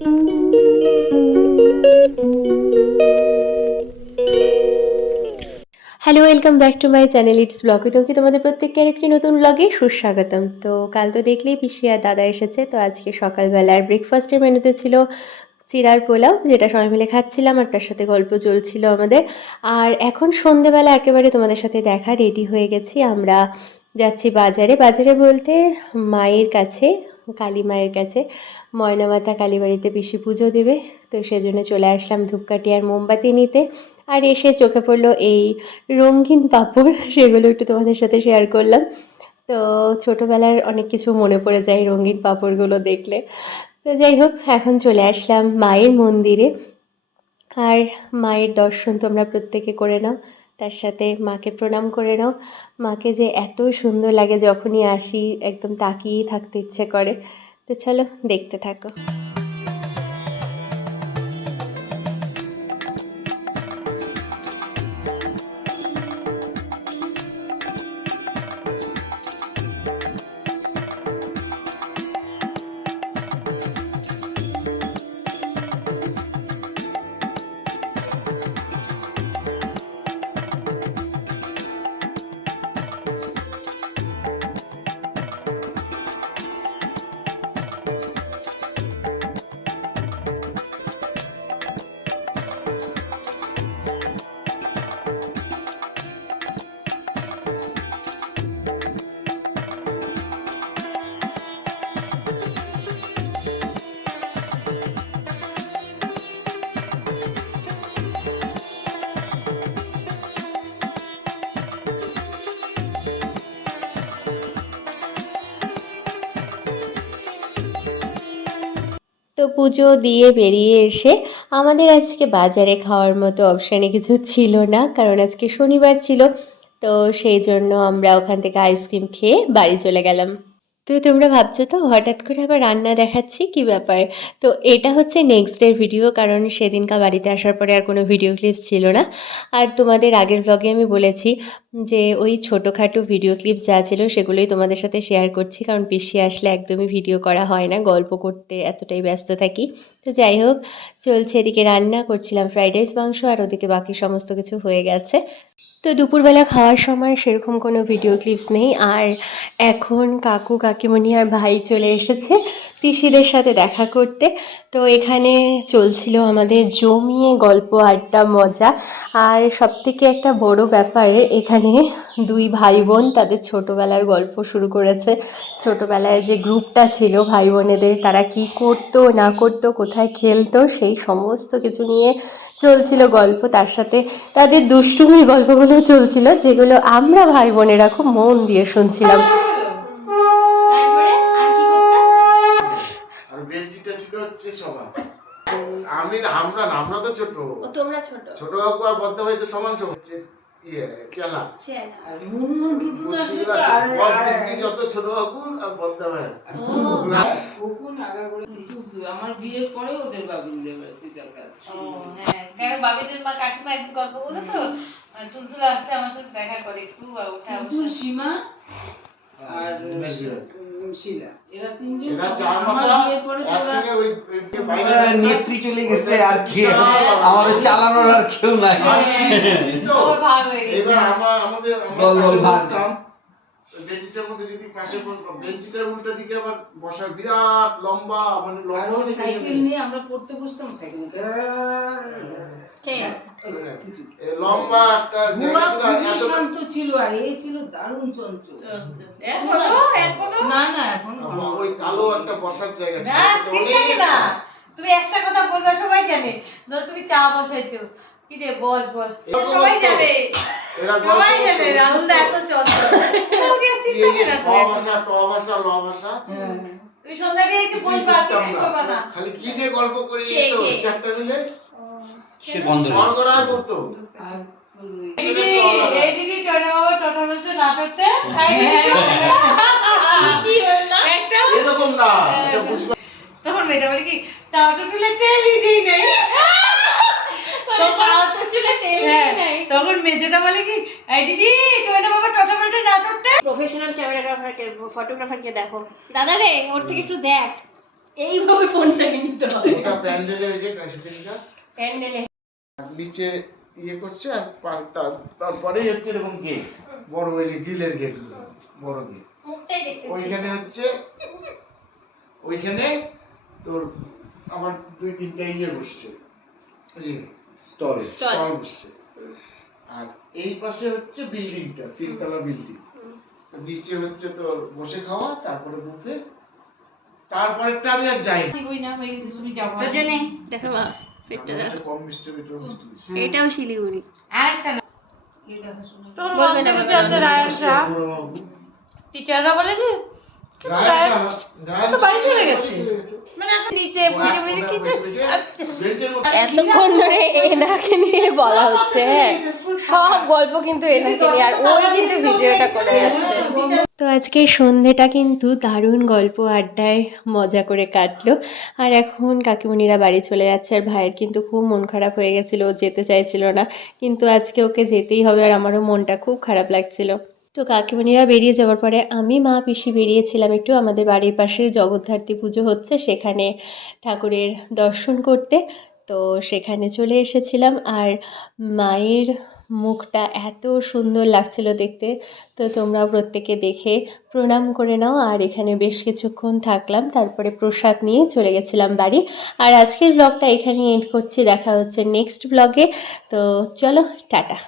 Hello, welcome back to my channel it's blog with Ankita. তোমাদের প্রত্যেককে একটি নতুন ব্লগে সুস্বাগতম। তো কাল তো দেখলেই পিসি আর দাদা এসেছে। তো আজকে সকালবেলার ব্রেকফাস্টের মেনুতে ছিল চিড়ার পোলাও, যেটা সবাই মিলে খাচ্ছিলাম আর তার সাথে গল্প চলছিল আমাদের। আর এখন সন্ধেবেলা একেবারে তোমাদের সাথে দেখা, রেডি হয়ে গেছি। আমরা যাচ্ছি বাজারে। বাজারে বলতে মায়ের কাছে, কালী মায়ের কাছে। ময়নামাতা কালীবাড়িতে পিসি পুজো দেবে, তো সেজন্য চলে আসলাম ধূপকাঠি আর মোমবাতি নিতে। আর এসে চোখে পড়লো এই রঙিন পাঁপড়, সেগুলো একটু তোমাদের সাথে শেয়ার করলাম। তো ছোটোবেলার অনেক কিছু মনে পড়ে যায় রঙিন পাঁপড়গুলো দেখলে। তো যাই হোক, এখন চলে আসলাম মায়ের মন্দিরে। আর মায়ের দর্শন তোমরা প্রত্যেকে করে নাও, তার সাথে মাকে প্রণাম করে নাও। মাকে যে এত সুন্দর লাগে, যখনই আসি একদম তাকিয়েই থাকতে ইচ্ছে করে। তো চলো দেখতে থাকো। তো পুজো দিয়ে বেরিয়ে এসে আমাদের আজকে বাজারে খাওয়ার মতো অপশানে কিছু ছিল না, কারণ আজকে শনিবার ছিল। তো সেই জন্য আমরা ওখান থেকে আইসক্রিম খেয়ে বাড়ি চলে গেলাম। তো তোমরা ভাবছো তো হঠাৎ করে আবার রান্না দেখাচ্ছি, কি ব্যাপার? তো এটা হচ্ছে নেক্সট ডের ভিডিও, কারণ সেদিনকার বাড়িতে আসার পরে আর কোনো ভিডিও ক্লিপস ছিল না। আর তোমাদের আগের ব্লগে আমি বলেছি যে ওই ছোটোখাটো ভিডিও ক্লিপস যা ছিল সেগুলোই তোমাদের সাথে শেয়ার করছি, কারণ পিসি আসলে একদমই ভিডিও করা হয় না, গল্প করতে এতটাই ব্যস্ত থাকি। তো যাই হোক, চলছে এদিকে রান্না করছিলাম ফ্রাইড রাইস মাংস, আর ওদিকে বাকি সমস্ত কিছু হয়ে গেছে। তো দুপুরবেলা খাওয়ার সময় সেরকম কোনো ভিডিও ক্লিপস নেই। আর এখন কাকু কাকিমণি আর ভাই চলে এসেছে পিসিদের সাথে দেখা করতে। তো এখানে চলছিল আমাদের জমিয়ে গল্প, আড্ডা, মজা। আর সবথেকে একটা বড় ব্যাপার, এখানে দুই ভাই বোন তাদের ছোটোবেলার গল্প শুরু করেছে। ছোটোবেলায় যে গ্রুপটা ছিল ভাই বোনেদের, তারা কি করতো না করতো, কোথায় খেলতো, সেই সমস্ত কিছু নিয়ে চলছিল গল্প। তার সাথে তাদের দুষ্টুমির গল্পগুলো চলছিল, যেগুলো আমরা ভাই বোনেরা খুব মন দিয়ে শুনছিলাম। আর বেঞ্চিটা ছিল হচ্ছে সবার। আমি না, আমরা তো ছোট, তোমরা ছোট, ছোট কাকু আর বদ্দা ভাই তো সমান সমান ইয়ে চেলা আর মুনমুন টুটুন আসলে তো যত ছোট কাকু আর বদ্দা ভাই কখন আগা করে কিন্তু আমার বিয়ের পরে ওদের বাবিনদের বাড়িতে যাতায়াত ছিল। হ্যাঁ, কারণ বাবিদের মা কাকিমা একদিন গল্প বলে তো তুলতুল আসলে আমার সাথে দেখা করে একটু, ওটা তুলতুল, সীমা আর শিলা, এরা তিনজন এরা চার আমার মাথা বিয়ের পরে একসঙ্গে ওই বাইরে নেত্রী চলে গেছে, আর কি আমাদের চালানোর আর কেউ নাই। আর কি বুঝছিস তো? ভাগ হয়ে গেছে। এবার আমাদের বল, বল, ভাগ। ওই বেঞ্চিটার মধ্যে যদি পাশে বেঞ্চিটার উল্টা দিকে আবার বসার বিরাট লম্বা, মানে আর লম্বা ওই সাইকেল নিয়ে আমরা পড়তে বসতাম, সাইকেল লম্বা একটা বুয়া জায়গা ছিল, আর খুবই এত শান্ত ছিল, আর এই ছিল দারুণ চঞ্চল। এখনো না না এখন ওই কালো একটা বসার জায়গা ছিল, না, ঠিক থাকে না। তুমি একটা কথা বলবা সবাই জানে, ধর তুমি চা বসাইছো, কি রে বস বস, সবাই জানে, এরা সবাই জানে রাহুলদা এত চঞ্চল। তোমাকে ঠিক থাকে না তো। ভাষা ট ভাষা ল ভাষা তুমি সন্ধ্যা দিয়ে এসে বলবা, কিছু করবা না। খালি কি যে গল্প করি কে, তো কে? চারটা মিলে সে বন্ধ গড়গড়ায় পড়তো। এই দিদি জয়না বাবা টটা বলছে নাটকতে কি বললা একটা এরকম না, এটা বুঝবা। তখন মেয়েটা বলে কি টাটো তুলে তেলই দিই নাই, তখন মেজেটা বলে কি এই দিদি জয়না বাবা টটা বলছে নাটকতে। প্রফেশনাল ক্যামেরাগ্রাফারকে, ফটোগ্রাফারকে দেখো, দাদা রে ওর থেকে একটু দেখ, এইভাবে ফোনটাকে নিতে হবে। ওটা প্যান্ডেলে ওই যে সেদিনটা প্যান্ডেলে নিচে ইয়ে করছে আর তারপরেই হচ্ছে এরকম গেট, বড় ওই যে গ্রিলের গেট, বড় গেট। মুখটাই দেখতে ওইখানে হচ্ছে ওইখানে তোর আমার 2-3টা ইয়ে বসছে, স্টল বসছে। আর এই পাশে হচ্ছে বিল্ডিংটা, 3তলা বিল্ডিং। নিচে হচ্ছে তোর বসে খাওয়া, তারপরে বুফে, তারপরেরটা আমি আর যাই না। বই না হয়ে গেছে, তুমি যাও দেখো মা পেটটা দেখো, কম মিষ্টি মিষ্টি মিষ্টি। এটাও শিলিগুড়ি। আরেকটা না এই দেখো শুনো তোর মন থেকে চলছে রায়সা টিচাররা বলে যে বাড়ি চলে গেছে মানে এখন নিচে ভিডিও ভিডিও কি এতক্ষণ ধরে এনাকে নিয়ে বলা হচ্ছে, হ্যাঁ সব গল্প কিন্তু এনাকে নিয়ে, আর ওই কিন্তু ভিডিওটা করে যাচ্ছে। তো আজকে সন্ধেটা কিন্তু দারুণ গল্প আড্ডায় মজা করে কাটলো। আর এখন কাকিমণিরা বাড়ি চলে যাচ্ছে, আর ভাইয়ের কিন্তু খুব মন খারাপ হয়ে গেছিলো, ও যেতে চাইছিল না, কিন্তু আজকে ওকে যেতেই হবে, আর আমারও মনটা খুব খারাপ লাগছিল। তো কাকিমণিরা বেরিয়ে যাওয়ার পরে আমি, মা, পিসি বেরিয়েছিলাম একটু আমাদের বাড়ির পাশে জগদ্ধাত্রী পুজো হচ্ছে সেখানে ঠাকুরের দর্শন করতে। তো সেখানে চলে এসেছিলাম, আর মায়ের মুখটা এত সুন্দর লাগছিল দেখতে। তো তোমরাও প্রত্যেকে দেখে প্রণাম করে নাও। আর এখানে বেশ কিছুক্ষণ থাকলাম, তারপরে প্রসাদ নিয়ে চলে গেছিলাম বাড়ি। আর আজকের ব্লগটা এখানেই এন্ড করছি, দেখা হচ্ছে নেক্সট ব্লগে। তো চলো টাটা।